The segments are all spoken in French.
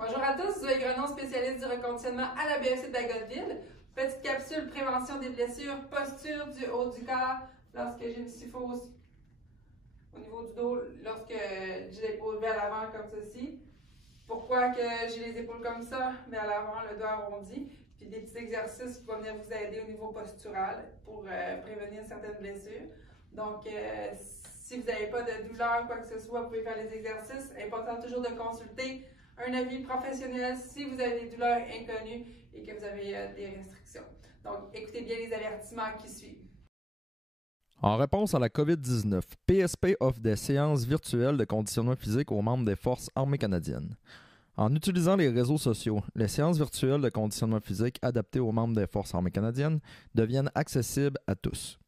Bonjour à tous, Zoé Grenon, spécialiste du reconditionnement à la BEC de Bagotville. Petite capsule prévention des blessures, posture du haut du corps lorsque j'ai une syphose au niveau du dos, lorsque j'ai l'épaule vers l'avant comme ceci. Pourquoi que j'ai les épaules comme ça, mais à l'avant, le dos arrondi. Puis des petits exercices qui vont venir vous aider au niveau postural pour prévenir certaines blessures. Donc, si vous n'avez pas de douleur, quoi que ce soit, vous pouvez faire les exercices. Important toujours de consulter un avis professionnel si vous avez des douleurs inconnues et que vous avez des restrictions. Donc, écoutez bien les avertissements qui suivent. En réponse à la COVID-19, PSP offre des séances virtuelles de conditionnement physique aux membres des Forces armées canadiennes. En utilisant les réseaux sociaux, les séances virtuelles de conditionnement physique adaptées aux membres des Forces armées canadiennes deviennent accessibles à tous.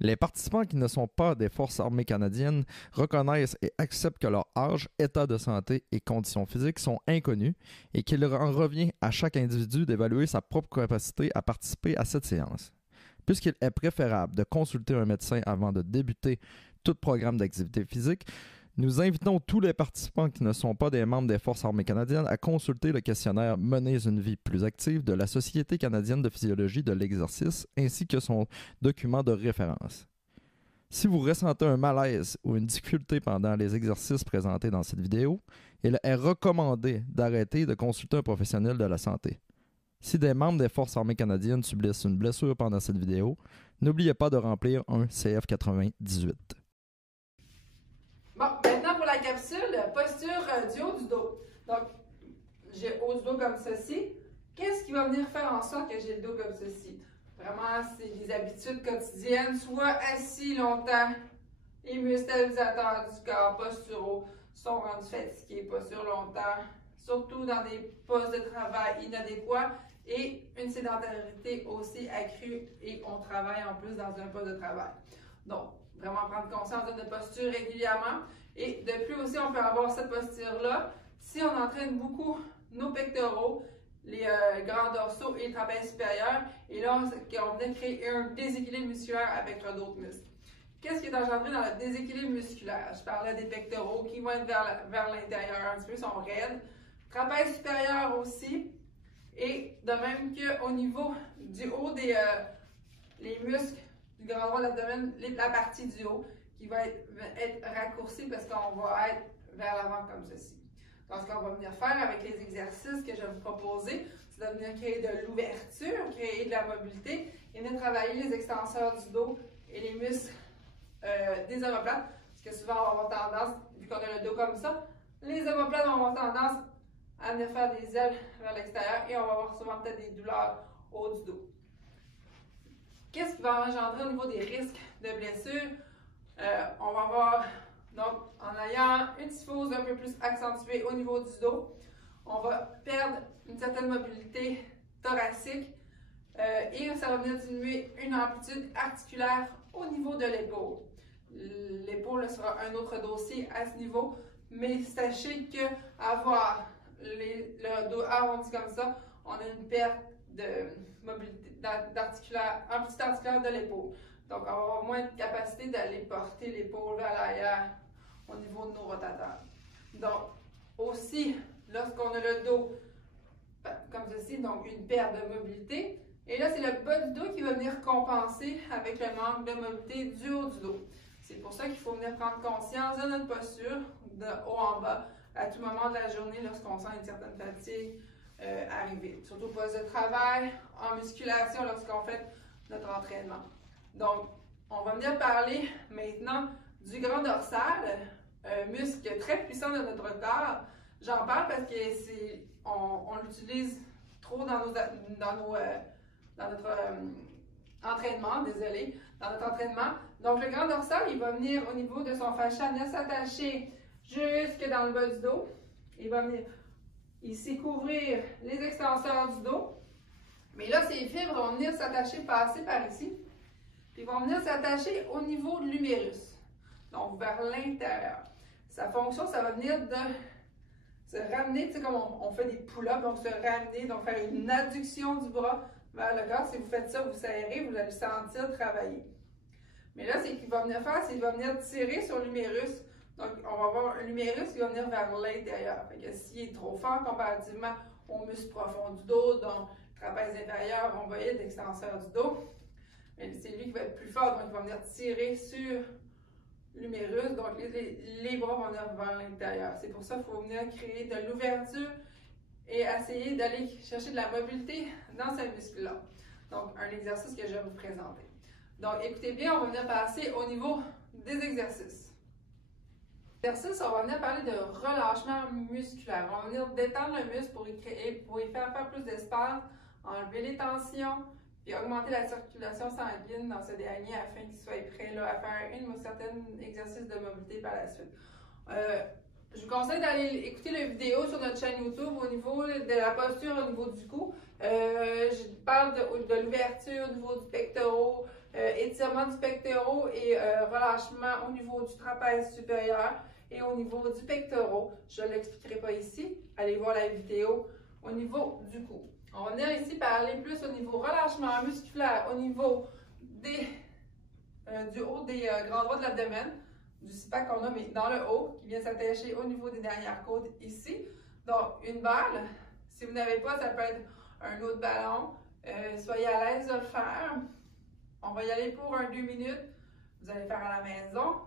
Les participants qui ne sont pas des Forces armées canadiennes reconnaissent et acceptent que leur âge, état de santé et conditions physiques sont inconnus et qu'il en revient à chaque individu d'évaluer sa propre capacité à participer à cette séance. Puisqu'il est préférable de consulter un médecin avant de débuter tout programme d'activité physique, nous invitons tous les participants qui ne sont pas des membres des Forces armées canadiennes à consulter le questionnaire « Menez une vie plus active » de la Société canadienne de physiologie de l'exercice ainsi que son document de référence. Si vous ressentez un malaise ou une difficulté pendant les exercices présentés dans cette vidéo, il est recommandé d'arrêter de consulter un professionnel de la santé. Si des membres des Forces armées canadiennes subissent une blessure pendant cette vidéo, n'oubliez pas de remplir un CF98. Bon, maintenant pour la capsule, posture du haut du dos. Donc, j'ai haut du dos comme ceci. Qu'est-ce qui va venir faire en sorte que j'ai le dos comme ceci? Vraiment, c'est des habitudes quotidiennes, soit assis longtemps, les muscles stabilisateurs du corps posturaux sont rendus fatigués, pas sur longtemps, surtout dans des postes de travail inadéquats et une sédentarité aussi accrue et on travaille en plus dans un poste de travail. Donc, vraiment prendre conscience de notre posture régulièrement. Et de plus aussi, on peut avoir cette posture-là si on entraîne beaucoup nos pectoraux, les grands dorsaux et le trapèze supérieur. Et là, on vient de créer un déséquilibre musculaire avec d'autres muscles. Qu'est-ce qui est engendré dans le déséquilibre musculaire? Je parlais des pectoraux qui vont être vers l'intérieur un petit peu, sont raides. Trapèze supérieur aussi. Et de même qu'au niveau du haut des les muscles du grand droit de l'abdomen, la partie du haut qui va être raccourcie parce qu'on va être vers l'avant comme ceci. Donc, ce qu'on va venir faire avec les exercices que je vais vous proposer, c'est de venir créer de l'ouverture, créer de la mobilité et venir travailler les extenseurs du dos et les muscles des omoplates. Parce que souvent, on va avoir tendance, vu qu'on a le dos comme ça, les omoplates vont avoir tendance à venir faire des ailes vers l'extérieur et on va avoir souvent peut-être des douleurs au haut du dos. Qu'est-ce qui va engendrer au niveau des risques de blessures? On va avoir, donc, en ayant une syphose un peu plus accentuée au niveau du dos, on va perdre une certaine mobilité thoracique et ça va venir diminuer une amplitude articulaire au niveau de l'épaule. L'épaule sera un autre dossier à ce niveau, mais sachez qu'avoir le dos arrondi comme ça, on a une perte de mobilité, amplitude articulaire de l'épaule. Donc, on va avoir moins de capacité d'aller porter l'épaule vers l'arrière au niveau de nos rotateurs. Donc, aussi, lorsqu'on a le dos comme ceci, donc une perte de mobilité, et là, c'est le bas du dos qui va venir compenser avec le manque de mobilité du haut du dos. C'est pour ça qu'il faut venir prendre conscience de notre posture, de haut en bas, à tout moment de la journée lorsqu'on sent une certaine fatigue arriver. Surtout au poste de travail, en musculation, lorsqu'on fait notre entraînement. Donc, on va venir parler maintenant du grand dorsal, muscle très puissant de notre corps. J'en parle parce que on l'utilise trop dans notre entraînement, désolé, dans notre entraînement. Donc, le grand dorsal, il va venir au niveau de son fascia, venir s'attacher jusque dans le bas du dos. Il va venir ici couvrir les extenseurs du dos. Mais là, ces fibres vont venir s'attacher, passer par ici. Puis ils vont venir s'attacher au niveau de l'humérus. Donc, vers l'intérieur. Sa fonction, ça va venir de se ramener, tu sais, comme on fait des pull-ups, donc se ramener, donc faire une adduction du bras vers le corps. Si vous faites ça, vous serrez, vous allez le sentir travailler. Mais là, c'est qu'il va venir faire, c'est qu'il va venir tirer sur l'humérus Donc, on va avoir un lumérus qui va venir vers l'intérieur. Fait que s'il est trop fort comparativement au muscle profond du dos, donc trapèze inférieur, rhomboïde, extenseur du dos, c'est lui qui va être plus fort, donc il va venir tirer sur l'humérus, donc les bras vont venir vers l'intérieur. C'est pour ça qu'il faut venir créer de l'ouverture et essayer d'aller chercher de la mobilité dans ce muscle-là. Donc, un exercice que je vais vous présenter. Donc, écoutez bien, on va venir passer au niveau des exercices. Exercice, on va venir parler de relâchement musculaire. On va venir détendre le muscle pour y faire plus d'espace, enlever les tensions, puis augmenter la circulation sanguine dans ce dernier afin qu'il soit prêt là, à faire un certain exercice de mobilité par la suite. Je vous conseille d'aller écouter la vidéo sur notre chaîne YouTube au niveau de la posture au niveau du cou. Je parle de l'ouverture au niveau du pectoral, étirement du pectoral et relâchement au niveau du trapèze supérieur et au niveau du pectoral. Je ne l'expliquerai pas ici. Allez voir la vidéo au niveau du cou. On va venir ici parler plus au niveau relâchement musculaire, au niveau du haut des grands droits de l'abdomen, du six-pack qu'on a, mais dans le haut, qui vient s'attacher au niveau des dernières côtes ici. Donc, une balle. Si vous n'avez pas, ça peut être un autre ballon. Soyez à l'aise de le faire. On va y aller pour 2 minutes. Vous allez faire à la maison.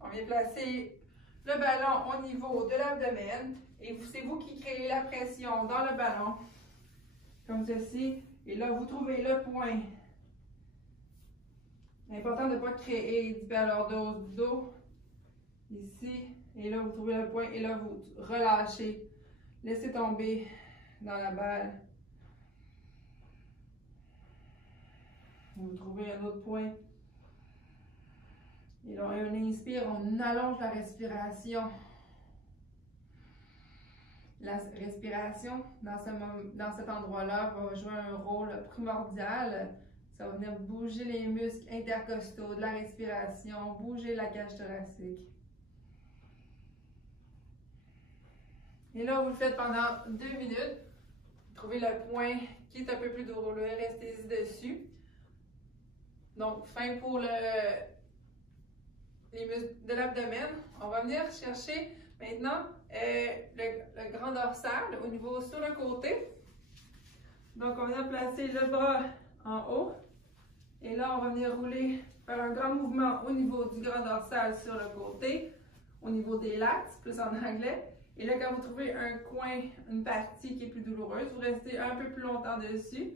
On vient placer le ballon au niveau de l'abdomen. Et c'est vous qui créez la pression dans le ballon. Comme ceci. Et là, vous trouvez le point. Important de ne pas créer d'hyperlordose du dos. Ici. Et là, vous trouvez le point. Et là, vous relâchez. Laissez tomber dans la balle. Vous trouvez un autre point. Et là, on inspire, on allonge la respiration. La respiration, dans cet endroit-là, va jouer un rôle primordial. Ça va venir bouger les muscles intercostaux de la respiration, bouger la cage thoracique. Et là, vous le faites pendant 2 minutes. Trouvez le point qui est un peu plus douloureux, restez-y dessus. Donc, fin pour les muscles de l'abdomen. On va venir chercher maintenant le grand dorsal au niveau sur le côté. Donc, on vient placer le bras en haut. Et là, on va venir rouler, faire un grand mouvement au niveau du grand dorsal sur le côté, au niveau des lats, plus en anglais. Et là, quand vous trouvez un coin, une partie qui est plus douloureuse, vous restez un peu plus longtemps dessus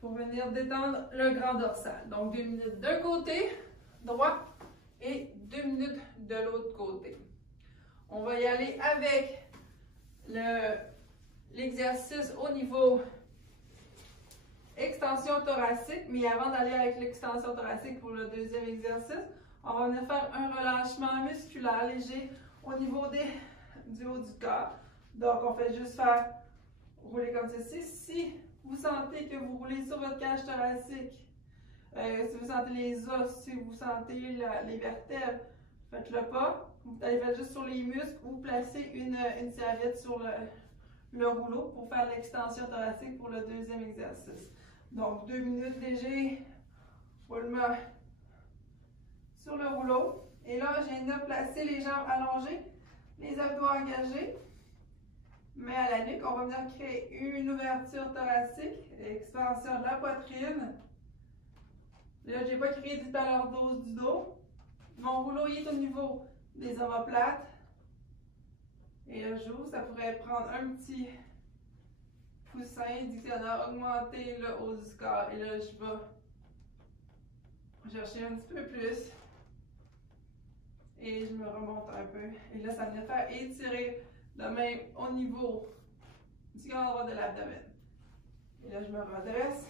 pour venir détendre le grand dorsal. Donc, 2 minutes d'un côté, droit, et 2 minutes de l'autre côté. On va y aller avec l'exercice au niveau extension thoracique, mais avant d'aller avec l'extension thoracique pour le deuxième exercice, on va venir faire un relâchement musculaire léger au niveau du haut du corps. Donc, on fait juste faire rouler comme ceci. Si vous sentez que vous roulez sur votre cage thoracique, si vous sentez les os, si vous sentez les vertèbres, faites-le pas. Vous allez faire juste sur les muscles ou placez une serviette sur le rouleau pour faire l'extension thoracique pour le deuxième exercice. Donc, 2 minutes léger, roulement sur le rouleau. Et là, je viens de placer les jambes allongées, les abdos engagés, mais à la nuque, on va venir créer une ouverture thoracique, expansion de la poitrine. Là, je n'ai pas créé d'hyperlordose du dos. Mon rouleau il est au niveau des omoplates. Et là, j'ouvre, ça pourrait prendre un petit coussin dictionnaire, augmenter le haut du corps. Et là, je vais chercher un petit peu plus. Et je me remonte un peu. Et là, ça vient faire étirer le même au niveau du grand droit de l'abdomen. Et là, je me redresse.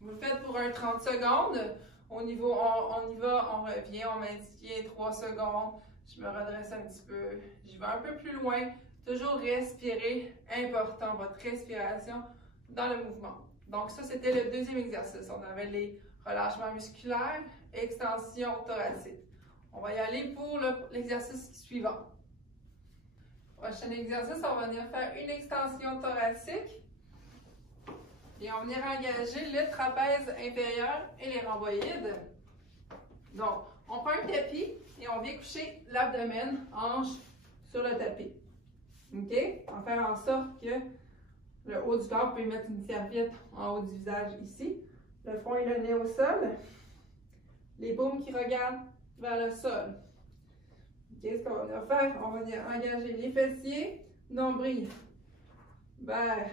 Vous le faites pour un 30 secondes. Au niveau, on y va, on revient, on maintient 3 secondes. Je me redresse un petit peu. Je vais un peu plus loin. Toujours respirer. Important, votre respiration dans le mouvement. Donc, ça, c'était le deuxième exercice. On avait les relâchements musculaires, extension thoracique. On va y aller pour l'exercice suivant. Prochain exercice, on va venir faire une extension thoracique. Et on va venir engager le trapèze inférieur et les rhomboïdes. Donc, on prend un tapis et on vient coucher l'abdomen, hanche sur le tapis. OK? On va faire en sorte que le haut du corps, vous pouvez mettre une serviette en haut du visage ici. Le front et le nez au sol. Les paumes qui regardent vers le sol. OK? Ce qu'on va faire, on va venir engager les fessiers, nombril vers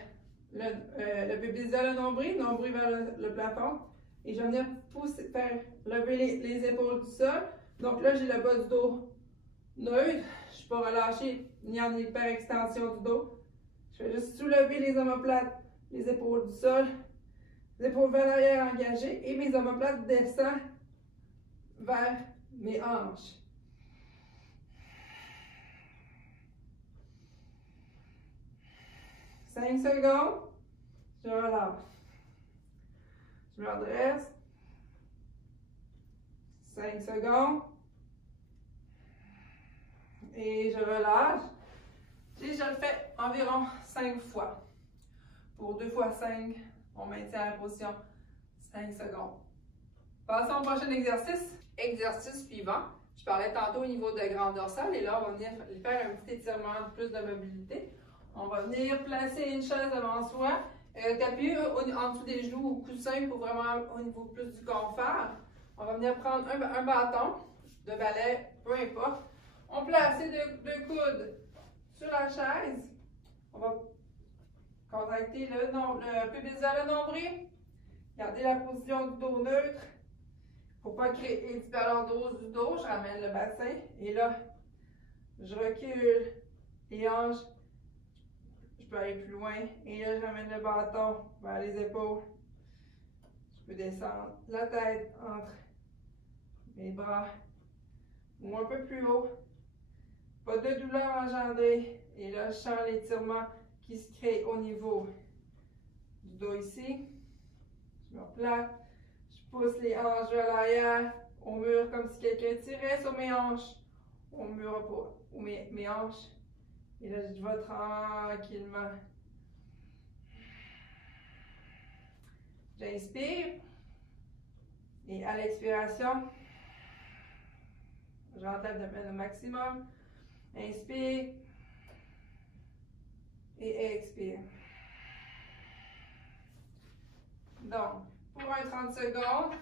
le pubis vers le nombril vers le plafond. Et je vais venir pousser, faire lever les épaules du sol. Donc là, j'ai le bas du dos neutre. Je ne suis pas relâchée ni en hyper-extension du dos. Je vais juste soulever les omoplates, les épaules du sol, les épaules vers l'arrière engagées et mes omoplates descendent vers mes hanches. Cinq secondes, je relâche. Je me redresse. 5 secondes. Et je relâche. Et je le fais environ 5 fois. Pour 2 fois 5, on maintient la position 5 secondes. Passons au prochain exercice. Exercice suivant. Je parlais tantôt au niveau de grande dorsale et là, on va venir faire un petit étirement, plus de mobilité. On va venir placer une chaise devant soi. Tapis en dessous des genoux ou coussin pour vraiment au niveau plus du confort. On va venir prendre un bâton de balai, peu importe. On place les deux coudes sur la chaise. On va contracter le pubis vers le nombril. Gardez la position du dos neutre. Pour ne pas créer du ballon du dos, je ramène le bassin. Et là, je recule les hanches. Je peux aller plus loin. Et là, je ramène le bâton vers les épaules. Je peux descendre la tête entre mes bras ou un peu plus haut. Pas de douleur engendrée. Et là, je sens l'étirement qui se crée au niveau du dos ici. Je me replace. Je pousse les hanches vers l'arrière, au mur, comme si quelqu'un tirait sur mes hanches. Au mur, ou mes hanches. Et là, je vais tranquillement. J'inspire. Et à l'expiration, je rentre l'abdomen au maximum. Inspire. Et expire. Donc, pour un 30 secondes,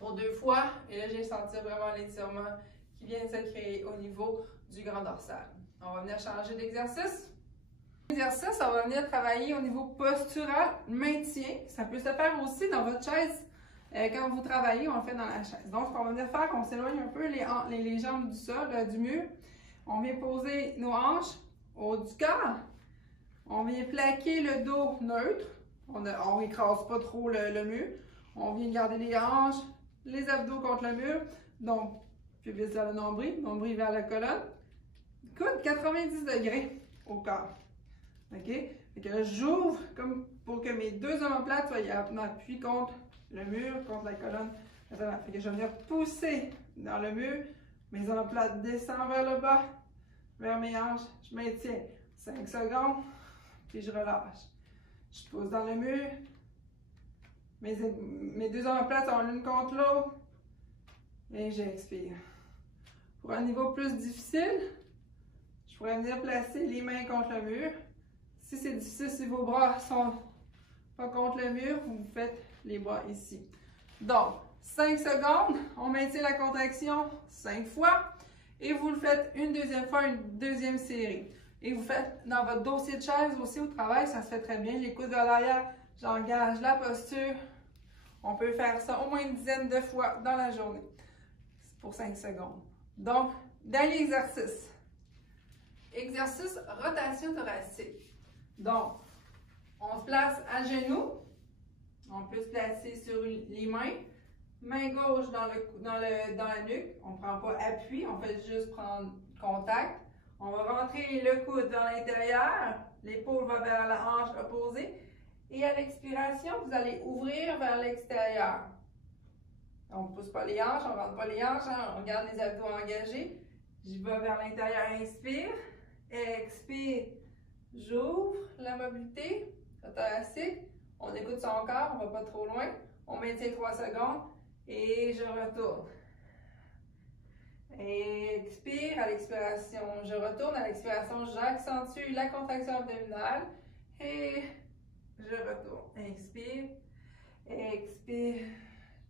pour 2 fois, et là, j'ai senti vraiment l'étirement qui vient de se créer au niveau du grand dorsal. On va venir changer d'exercice. L'exercice, on va venir travailler au niveau postural, maintien. Ça peut se faire aussi dans votre chaise. Quand vous travaillez, on le fait dans la chaise. Donc, ce qu'on va venir faire, on s'éloigne un peu les jambes du sol, du mur. On vient poser nos hanches au haut du corps. On vient plaquer le dos neutre. On n'écrase pas trop le mur. On vient garder les hanches, les abdos contre le mur. Donc, pubis vers le nombril vers la colonne. Coude 90 degrés au corps. OK? Fait que là, j'ouvre comme pour que mes deux omoplates soient en appui contre le mur, contre la colonne. Fait que je vais venir pousser dans le mur. Mes omoplates descendent vers le bas, vers mes hanches. Je maintiens 5 secondes, puis je relâche. Je pousse dans le mur. Mes deux omoplates sont l'une contre l'autre. Et j'expire. Pour un niveau plus difficile, je pourrais venir placer les mains contre le mur. Si c'est difficile, si vos bras sont pas contre le mur, vous faites les bras ici. Donc, 5 secondes, on maintient la contraction 5 fois. Et vous le faites une deuxième fois, une deuxième série. Et vous faites dans votre dossier de chaise aussi au travail, ça se fait très bien. Les coudes vers l'arrière, j'engage la posture. On peut faire ça au moins une dizaine de fois dans la journée pour 5 secondes. Donc, dernier exercice. Exercice rotation thoracique. Donc, on se place à genoux. On peut se placer sur les mains. Main gauche dans la nuque. On ne prend pas appui, on fait juste prendre contact. On va rentrer le coude dans l'intérieur. L'épaule va vers la hanche opposée. Et à l'expiration, vous allez ouvrir vers l'extérieur. On ne pousse pas les hanches, on ne rentre pas les hanches, hein, on garde les abdos engagés. Je vais vers l'intérieur, inspire. Expire. J'ouvre la mobilité thoracique. On écoute son corps, on ne va pas trop loin. On maintient 3 secondes et je retourne. Expire à l'expiration. Je retourne à l'expiration. J'accentue la contraction abdominale. Et je retourne. Inspire. Expire.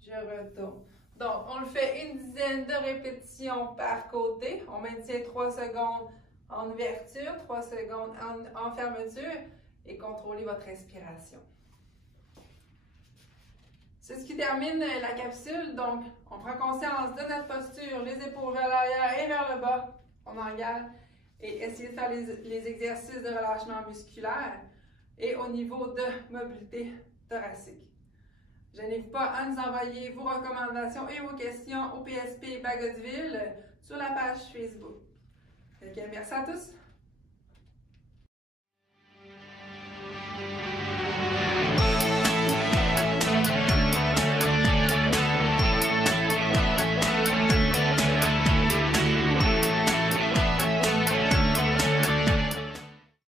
Je retourne. Donc, on le fait une dizaine de répétitions par côté. On maintient 3 secondes en ouverture, 3 secondes en fermeture et contrôlez votre respiration. C'est ce qui termine la capsule. Donc, on prend conscience de notre posture, les épaules vers l'arrière et vers le bas. On engage et essayez de faire les exercices de relâchement musculaire et au niveau de mobilité thoracique. Je n'hésite pas à nous envoyer vos recommandations et vos questions au PSP Bagotville sur la page Facebook. Merci à tous!